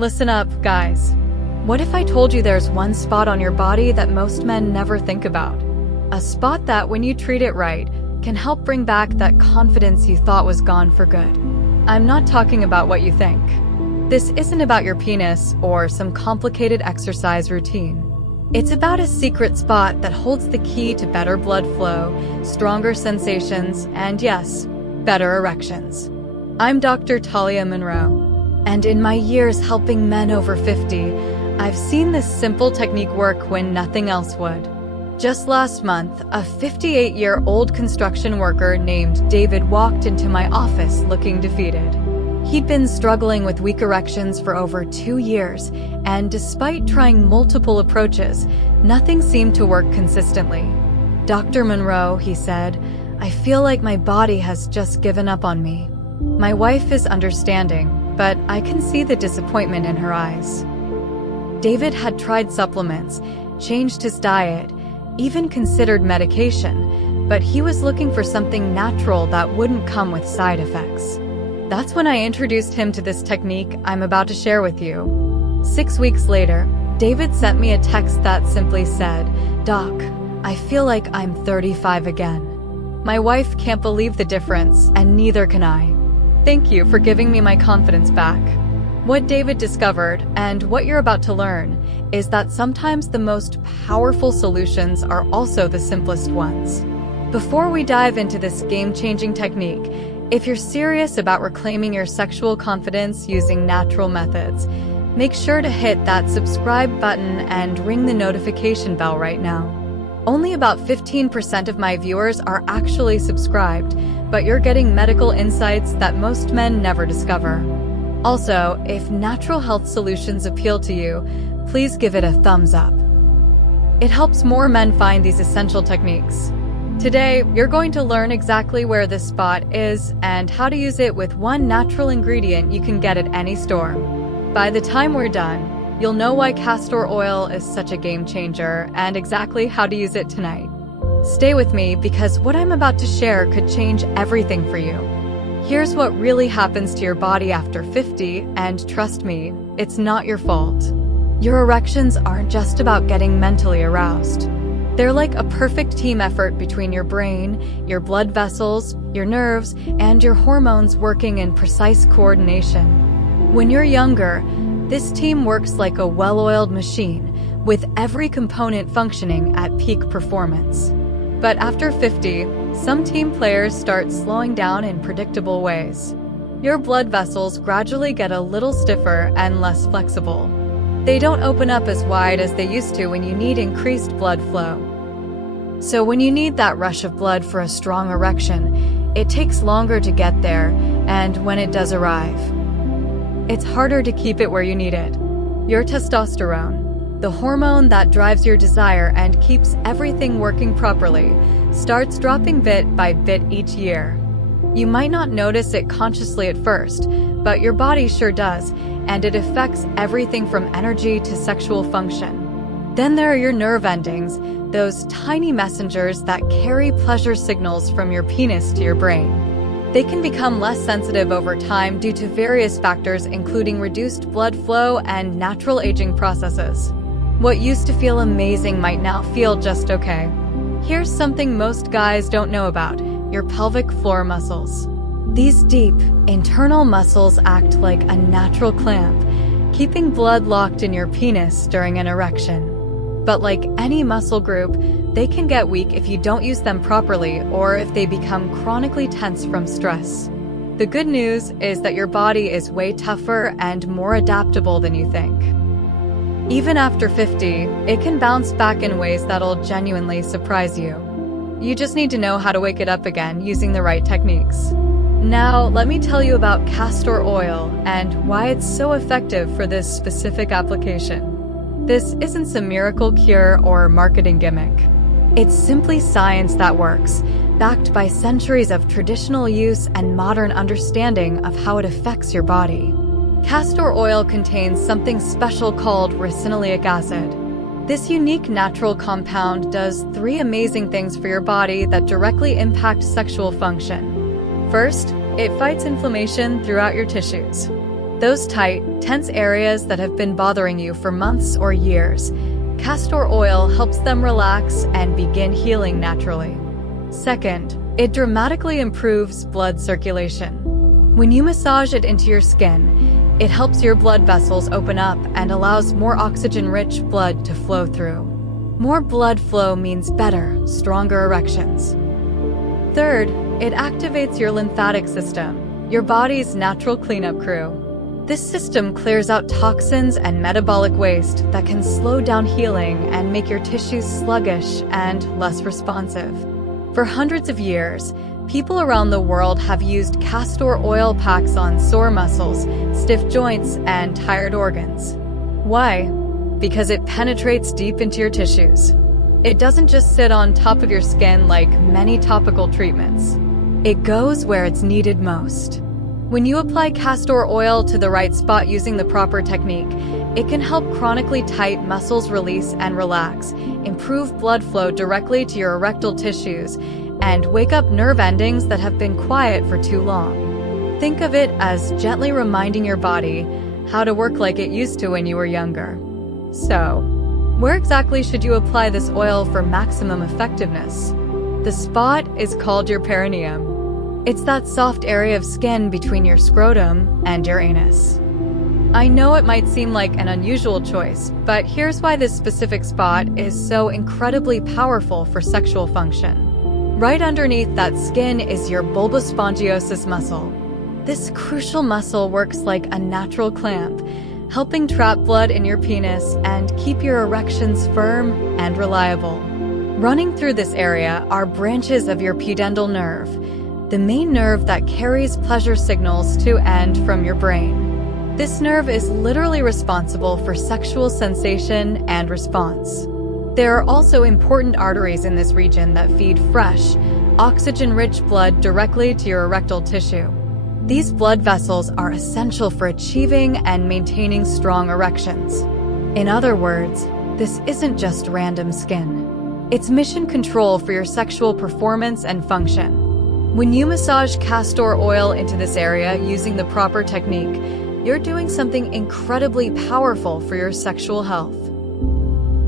Listen up, guys. What if I told you there's one spot on your body that most men never think about? A spot that, when you treat it right, can help bring back that confidence you thought was gone for good. I'm not talking about what you think. This isn't about your penis or some complicated exercise routine. It's about a secret spot that holds the key to better blood flow, stronger sensations, and yes, better erections. I'm Dr. Talia Monroe, and in my years helping men over 50, I've seen this simple technique work when nothing else would. Just last month, a 58-year-old construction worker named David walked into my office looking defeated. He'd been struggling with weak erections for over 2 years, and despite trying multiple approaches, nothing seemed to work consistently. "Dr. Monroe," he said, "I feel like my body has just given up on me." My wife is understanding, but I can see the disappointment in her eyes. David had tried supplements, changed his diet, even considered medication, but he was looking for something natural that wouldn't come with side effects. That's when I introduced him to this technique I'm about to share with you. 6 weeks later, David sent me a text that simply said, "Doc, I feel like I'm 35 again." My wife can't believe the difference, and neither can I. Thank you for giving me my confidence back. What David discovered, and what you're about to learn, is that sometimes the most powerful solutions are also the simplest ones. Before we dive into this game-changing technique, if you're serious about reclaiming your sexual confidence using natural methods, make sure to hit that subscribe button and ring the notification bell right now. Only about 15% of my viewers are actually subscribed, but you're getting medical insights that most men never discover. Also, if natural health solutions appeal to you, please give it a thumbs up. It helps more men find these essential techniques. Today, you're going to learn exactly where this spot is and how to use it with one natural ingredient you can get at any store. By the time we're done, you'll know why castor oil is such a game changer and exactly how to use it tonight. Stay with me because what I'm about to share could change everything for you. Here's what really happens to your body after 50, and trust me, it's not your fault. Your erections aren't just about getting mentally aroused. They're like a perfect team effort between your brain, your blood vessels, your nerves, and your hormones working in precise coordination. When you're younger, this team works like a well-oiled machine, with every component functioning at peak performance. But after 50, some team players start slowing down in predictable ways. Your blood vessels gradually get a little stiffer and less flexible. They don't open up as wide as they used to when you need increased blood flow. So when you need that rush of blood for a strong erection, it takes longer to get there, and when it does arrive, it's harder to keep it where you need it. Your testosterone, the hormone that drives your desire and keeps everything working properly, starts dropping bit by bit each year. You might not notice it consciously at first, but your body sure does, and it affects everything from energy to sexual function. Then there are your nerve endings, those tiny messengers that carry pleasure signals from your penis to your brain. They can become less sensitive over time due to various factors including reduced blood flow and natural aging processes. What used to feel amazing might now feel just okay. Here's something most guys don't know about: your pelvic floor muscles. These deep, internal muscles act like a natural clamp, keeping blood locked in your penis during an erection. But like any muscle group, they can get weak if you don't use them properly or if they become chronically tense from stress. The good news is that your body is way tougher and more adaptable than you think. Even after 50, it can bounce back in ways that'll genuinely surprise you. You just need to know how to wake it up again using the right techniques. Now, let me tell you about castor oil and why it's so effective for this specific application. This isn't some miracle cure or marketing gimmick. It's simply science that works, backed by centuries of traditional use and modern understanding of how it affects your body. Castor oil contains something special called ricinoleic acid. This unique natural compound does 3 amazing things for your body that directly impact sexual function. First, it fights inflammation throughout your tissues. Those tight, tense areas that have been bothering you for months or years, castor oil helps them relax and begin healing naturally. Second, it dramatically improves blood circulation. When you massage it into your skin, it helps your blood vessels open up and allows more oxygen-rich blood to flow through. More blood flow means better, stronger erections. Third, it activates your lymphatic system, your body's natural cleanup crew. This system clears out toxins and metabolic waste that can slow down healing and make your tissues sluggish and less responsive. For hundreds of years, people around the world have used castor oil packs on sore muscles, stiff joints, and tired organs. Why? Because it penetrates deep into your tissues. It doesn't just sit on top of your skin like many topical treatments. It goes where it's needed most. When you apply castor oil to the right spot using the proper technique, it can help chronically tight muscles release and relax, improve blood flow directly to your erectile tissues, and wake up nerve endings that have been quiet for too long. Think of it as gently reminding your body how to work like it used to when you were younger. So, where exactly should you apply this oil for maximum effectiveness? The spot is called your perineum. It's that soft area of skin between your scrotum and your anus. I know it might seem like an unusual choice, but here's why this specific spot is so incredibly powerful for sexual function. Right underneath that skin is your bulbospongiosus muscle. This crucial muscle works like a natural clamp, helping trap blood in your penis and keep your erections firm and reliable. Running through this area are branches of your pudendal nerve, the main nerve that carries pleasure signals to and from your brain. This nerve is literally responsible for sexual sensation and response. There are also important arteries in this region that feed fresh, oxygen-rich blood directly to your erectile tissue. These blood vessels are essential for achieving and maintaining strong erections. In other words, this isn't just random skin. It's mission control for your sexual performance and function. When you massage castor oil into this area using the proper technique, you're doing something incredibly powerful for your sexual health.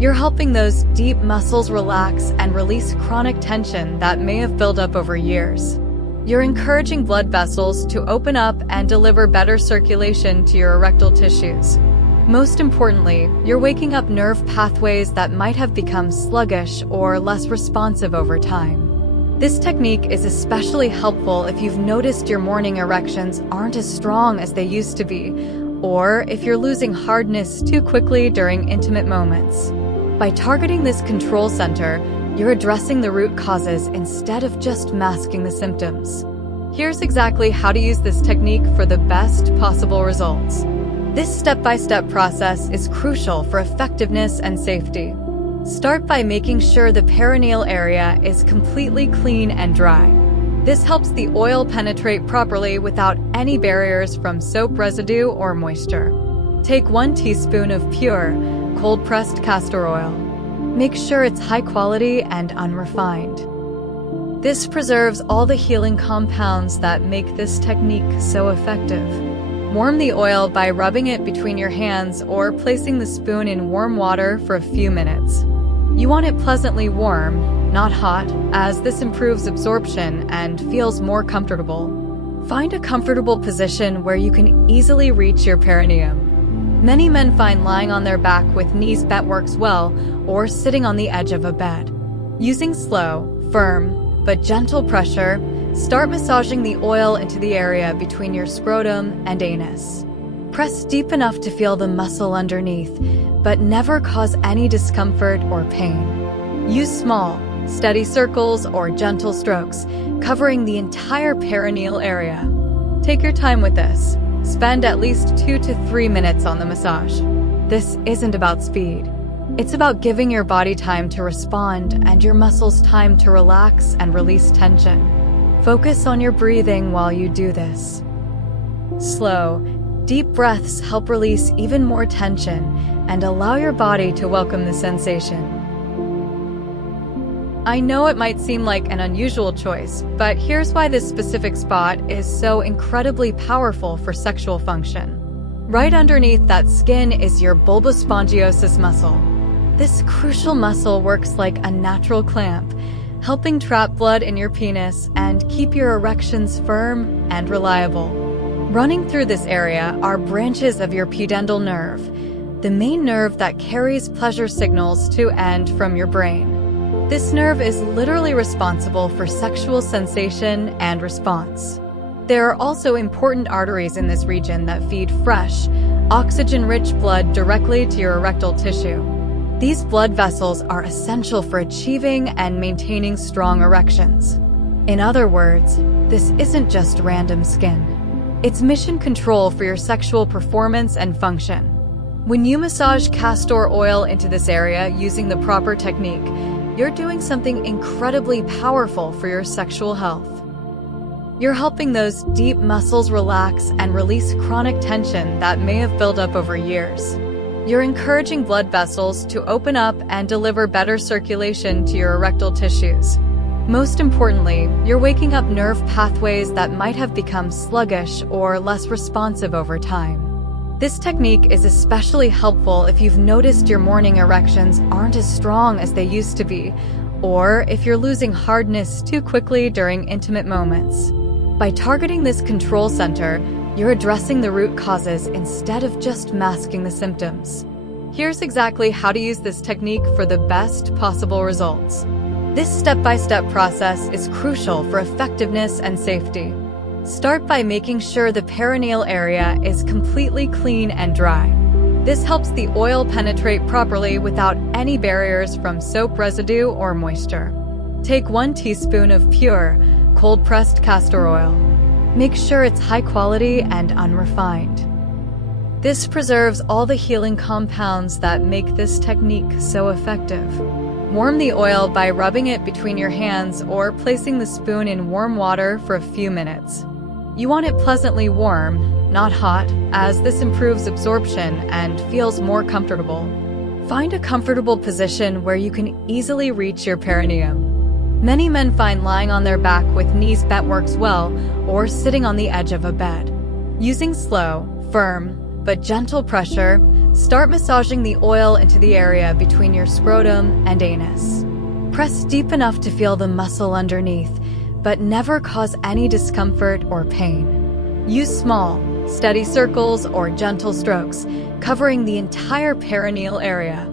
You're helping those deep muscles relax and release chronic tension that may have built up over years. You're encouraging blood vessels to open up and deliver better circulation to your erectile tissues. Most importantly, you're waking up nerve pathways that might have become sluggish or less responsive over time. This technique is especially helpful if you've noticed your morning erections aren't as strong as they used to be, or if you're losing hardness too quickly during intimate moments. By targeting this control center, you're addressing the root causes instead of just masking the symptoms. Here's exactly how to use this technique for the best possible results. This step-by-step process is crucial for effectiveness and safety. Start by making sure the perineal area is completely clean and dry. This helps the oil penetrate properly without any barriers from soap residue or moisture. Take 1 teaspoon of pure, cold-pressed castor oil. Make sure it's high quality and unrefined. This preserves all the healing compounds that make this technique so effective. Warm the oil by rubbing it between your hands or placing the spoon in warm water for a few minutes. You want it pleasantly warm, not hot, as this improves absorption and feels more comfortable. Find a comfortable position where you can easily reach your perineum. Many men find lying on their back with knees bent works well, or sitting on the edge of a bed. Using slow, firm, but gentle pressure, start massaging the oil into the area between your scrotum and anus. Press deep enough to feel the muscle underneath, but never cause any discomfort or pain. Use small, steady circles or gentle strokes, covering the entire perineal area. Take your time with this. Spend at least 2 to 3 minutes on the massage. This isn't about speed. It's about giving your body time to respond and your muscles time to relax and release tension. Focus on your breathing while you do this. Slow, deep breaths help release even more tension and allow your body to welcome the sensation. I know it might seem like an unusual choice, but here's why this specific spot is so incredibly powerful for sexual function. Right underneath that skin is your bulbospongiosus muscle. This crucial muscle works like a natural clamp, helping trap blood in your penis and keep your erections firm and reliable. Running through this area are branches of your pudendal nerve, the main nerve that carries pleasure signals to and from your brain. This nerve is literally responsible for sexual sensation and response. There are also important arteries in this region that feed fresh, oxygen-rich blood directly to your erectile tissue. These blood vessels are essential for achieving and maintaining strong erections. In other words, this isn't just random skin. It's mission control for your sexual performance and function. When you massage castor oil into this area using the proper technique, you're doing something incredibly powerful for your sexual health. You're helping those deep muscles relax and release chronic tension that may have built up over years. You're encouraging blood vessels to open up and deliver better circulation to your erectile tissues. Most importantly, you're waking up nerve pathways that might have become sluggish or less responsive over time. This technique is especially helpful if you've noticed your morning erections aren't as strong as they used to be, or if you're losing hardness too quickly during intimate moments. By targeting this control center, you're addressing the root causes instead of just masking the symptoms. Here's exactly how to use this technique for the best possible results. This step-by-step process is crucial for effectiveness and safety. Start by making sure the perineal area is completely clean and dry. This helps the oil penetrate properly without any barriers from soap residue or moisture. Take 1 teaspoon of pure, cold-pressed castor oil. Make sure it's high quality and unrefined. This preserves all the healing compounds that make this technique so effective. Warm the oil by rubbing it between your hands or placing the spoon in warm water for a few minutes. You want it pleasantly warm, not hot, as this improves absorption and feels more comfortable. Find a comfortable position where you can easily reach your perineum. Many men find lying on their back with knees bent works well, or sitting on the edge of a bed. Using slow, firm, but gentle pressure, start massaging the oil into the area between your scrotum and anus. Press deep enough to feel the muscle underneath, but never cause any discomfort or pain. Use small, steady circles or gentle strokes, covering the entire perineal area.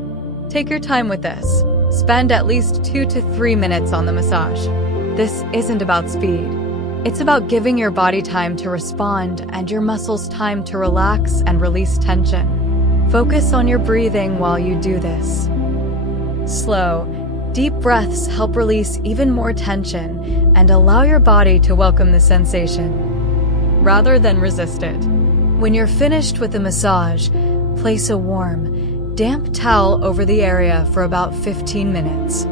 Take your time with this. Spend at least 2 to 3 minutes on the massage. This isn't about speed. It's about giving your body time to respond and your muscles time to relax and release tension. Focus on your breathing while you do this. Slow, deep breaths help release even more tension and allow your body to welcome the sensation, rather than resist it. When you're finished with the massage, place a warm, damp towel over the area for about 15 minutes.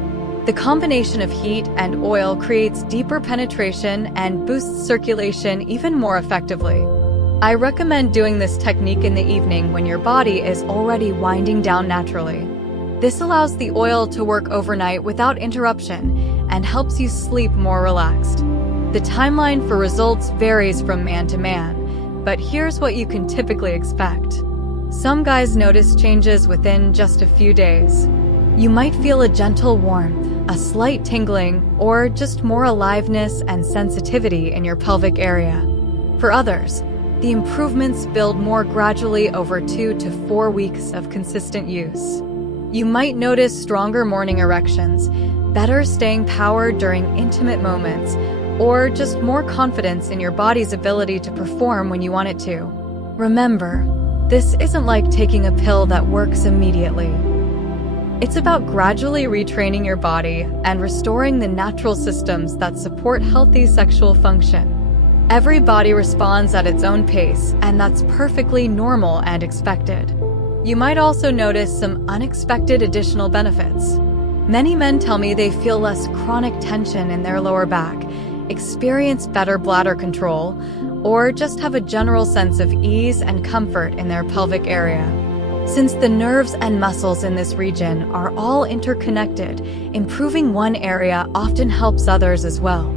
The combination of heat and oil creates deeper penetration and boosts circulation even more effectively. I recommend doing this technique in the evening when your body is already winding down naturally. This allows the oil to work overnight without interruption and helps you sleep more relaxed. The timeline for results varies from man to man, but here's what you can typically expect. Some guys notice changes within just a few days. You might feel a gentle warmth, a slight tingling, or just more aliveness and sensitivity in your pelvic area. For others, the improvements build more gradually over 2 to 4 weeks of consistent use. You might notice stronger morning erections, better staying power during intimate moments, or just more confidence in your body's ability to perform when you want it to. Remember, this isn't like taking a pill that works immediately. It's about gradually retraining your body and restoring the natural systems that support healthy sexual function. Every body responds at its own pace, and that's perfectly normal and expected. You might also notice some unexpected additional benefits. Many men tell me they feel less chronic tension in their lower back, experience better bladder control, or just have a general sense of ease and comfort in their pelvic area. Since the nerves and muscles in this region are all interconnected, improving one area often helps others as well.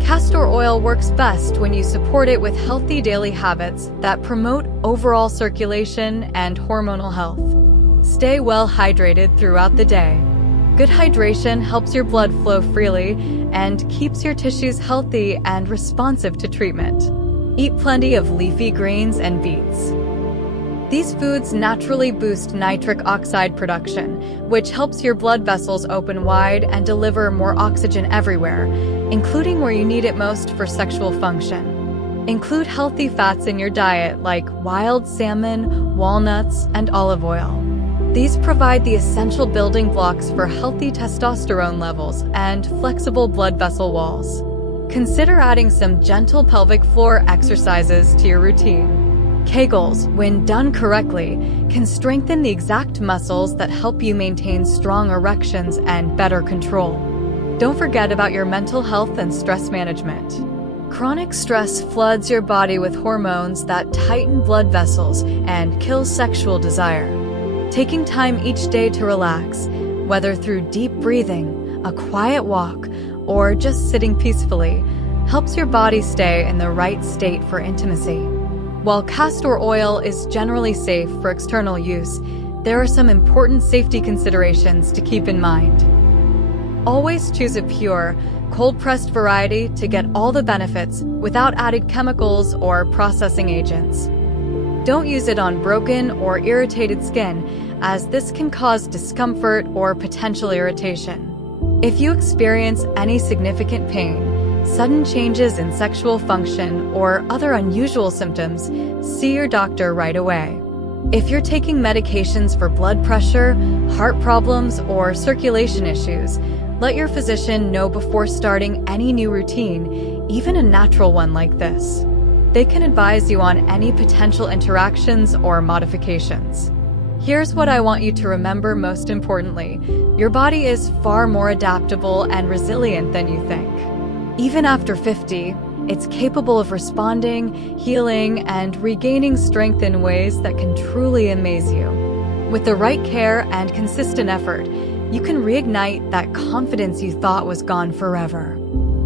Castor oil works best when you support it with healthy daily habits that promote overall circulation and hormonal health. Stay well hydrated throughout the day. Good hydration helps your blood flow freely and keeps your tissues healthy and responsive to treatment. Eat plenty of leafy greens and beets. These foods naturally boost nitric oxide production, which helps your blood vessels open wide and deliver more oxygen everywhere, including where you need it most for sexual function. Include healthy fats in your diet like wild salmon, walnuts, and olive oil. These provide the essential building blocks for healthy testosterone levels and flexible blood vessel walls. Consider adding some gentle pelvic floor exercises to your routine. Kegels, when done correctly, can strengthen the exact muscles that help you maintain strong erections and better control. Don't forget about your mental health and stress management. Chronic stress floods your body with hormones that tighten blood vessels and kill sexual desire. Taking time each day to relax, whether through deep breathing, a quiet walk, or just sitting peacefully, helps your body stay in the right state for intimacy. While castor oil is generally safe for external use, there are some important safety considerations to keep in mind. Always choose a pure, cold-pressed variety to get all the benefits without added chemicals or processing agents. Don't use it on broken or irritated skin, as this can cause discomfort or potential irritation. If you experience any significant pain, sudden changes in sexual function, or other unusual symptoms, see your doctor right away. If you're taking medications for blood pressure, heart problems, or circulation issues, let your physician know before starting any new routine, even a natural one like this. They can advise you on any potential interactions or modifications. Here's what I want you to remember most importantly. Your body is far more adaptable and resilient than you think. Even after 50, it's capable of responding, healing, and regaining strength in ways that can truly amaze you. With the right care and consistent effort, you can reignite that confidence you thought was gone forever.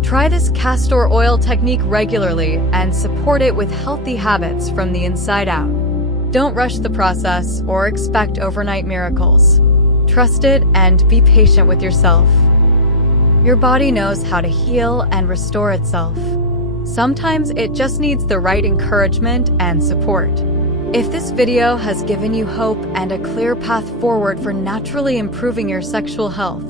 Try this castor oil technique regularly and support it with healthy habits from the inside out. Don't rush the process or expect overnight miracles. Trust it and be patient with yourself. Your body knows how to heal and restore itself. Sometimes it just needs the right encouragement and support. If this video has given you hope and a clear path forward for naturally improving your sexual health,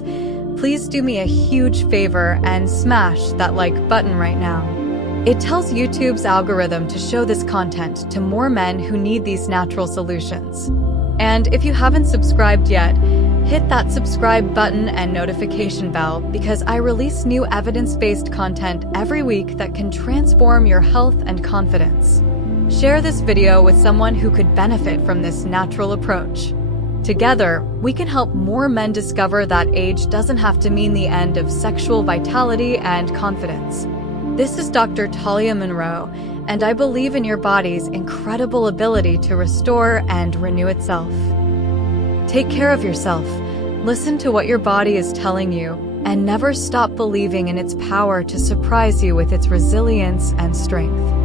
please do me a huge favor and smash that like button right now. It tells YouTube's algorithm to show this content to more men who need these natural solutions. And if you haven't subscribed yet, hit that subscribe button and notification bell because I release new evidence-based content every week that can transform your health and confidence. Share this video with someone who could benefit from this natural approach. Together, we can help more men discover that age doesn't have to mean the end of sexual vitality and confidence. This is Dr. Talia Monroe, and I believe in your body's incredible ability to restore and renew itself. Take care of yourself, listen to what your body is telling you, and never stop believing in its power to surprise you with its resilience and strength.